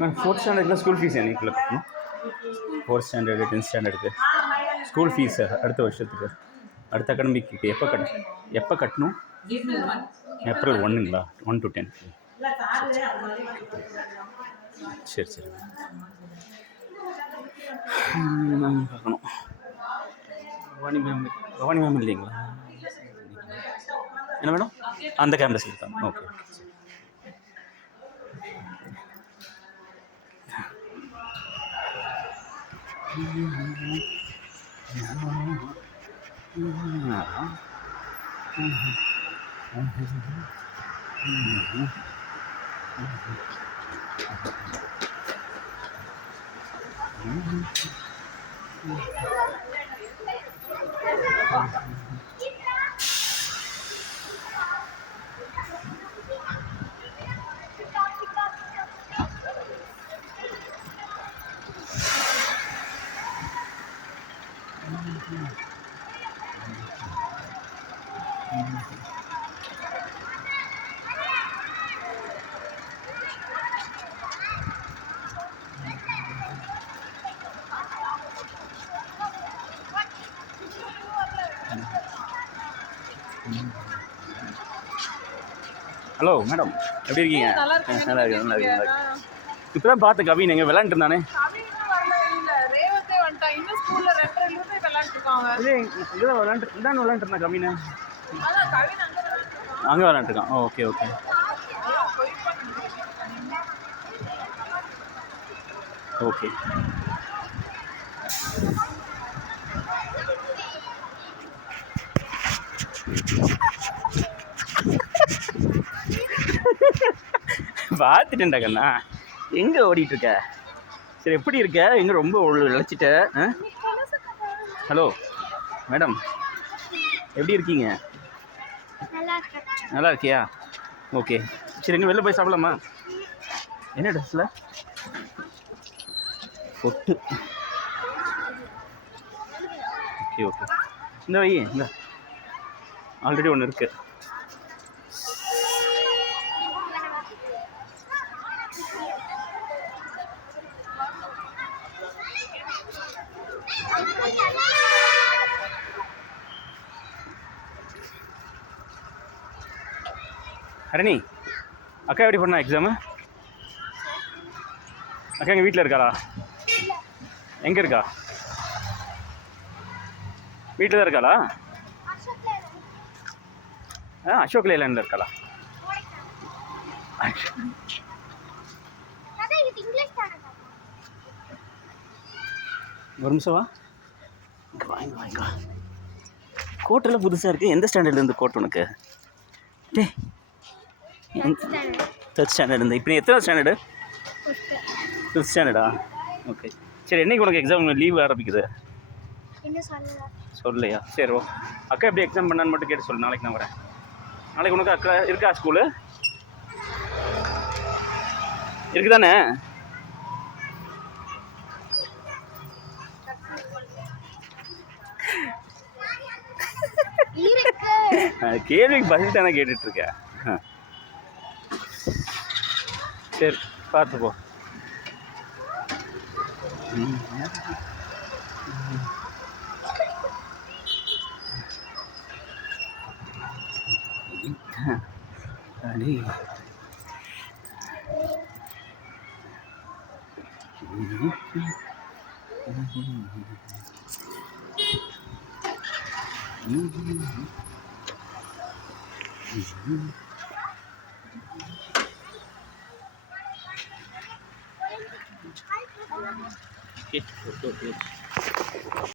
Ma'am 4th standard school fees என்னைக்குள்ள கட்டணும்? 4th standard 10th ஸ்டாண்டர்டுக்கு school fees அடுத்த வருஷத்துக்கு அடுத்த அகாடமிக்கு எப்போ கட்டணும்? ஏப்ரல் 1ங்களா? 1 to 10. சரி சரி பார்க்கணும். பவானி மேம் இல்லைங்களா? என்ன மேடம்? அந்த கேம்பஸ் இருக்காங்க. ஓகே ஓகே சரி. ஹலோ மேடம், எப்படி இருக்கீங்க? நல்லா இருக்கீங்க. இப்போ தான் பார்த்து கவின் எங்கே விளையாண்டுருந்தானே. இங்கே தான் விளையாண்டுருந்தான் கவின். அங்கே விளையாண்டுருக்கான். Okay okay okay. பார்த்துட்டேன்டா கண்ணா, எங்கே ஓடிட்டுருக்க? சரி, எப்படி இருக்க? எங்கே ரொம்ப இழைச்சிட்ட? ஹலோ மேடம், எப்படி இருக்கீங்க? நல்லா இருக்கியா? ஓகே சரி, எங்கே வெளில போய் சாப்பிடலாமா? என்ன ட்ரெஸ்ஸில் பொட்டு? ஓகே ஓகே, இந்த வை, இந்த ஆல்ரெடி ஒன்று இருக்குது. ஹரணி, அக்கா எப்படி பண்ணா எக்ஸாமு? அக்கா எங்கள் வீட்டில் இருக்காளா? எங்கே இருக்கா? வீட்டில் தான் இருக்காளா? அசோக் லேலண்டில் இருக்காளா? ஒரு நிமிஷம் வா, வாங்க. கோட்டெல்லாம் புதுசாக இருக்குது. எந்த ஸ்டாண்டர்ட்லேருந்து கோட் உனக்கு? டே, 3rd ஸ்டாண்டர்ட் இருந்து. இப்போ எத்தனை ஸ்டாண்டர்டு? 5th ஸ்டாண்டர்டா? ஓகே சரி, என்னைக்கு உனக்கு எக்ஸாம் லீவ் ஆரம்பிக்குது? சொல்லலையா? சரி ஓ, அக்கா எப்படி எக்ஸாம் பண்ணான்னு மட்டும் கேட்டு சொல்லு. நாளைக்கு நான் வரேன். நாளைக்கு உனக்கு அக்கா இருக்கா ஸ்கூலு? இருக்குதானே? கேள்விக்கு பதில் தானே கேட்டுட்ருக்கேன். சரி, பார்த்து போ. அடி okay.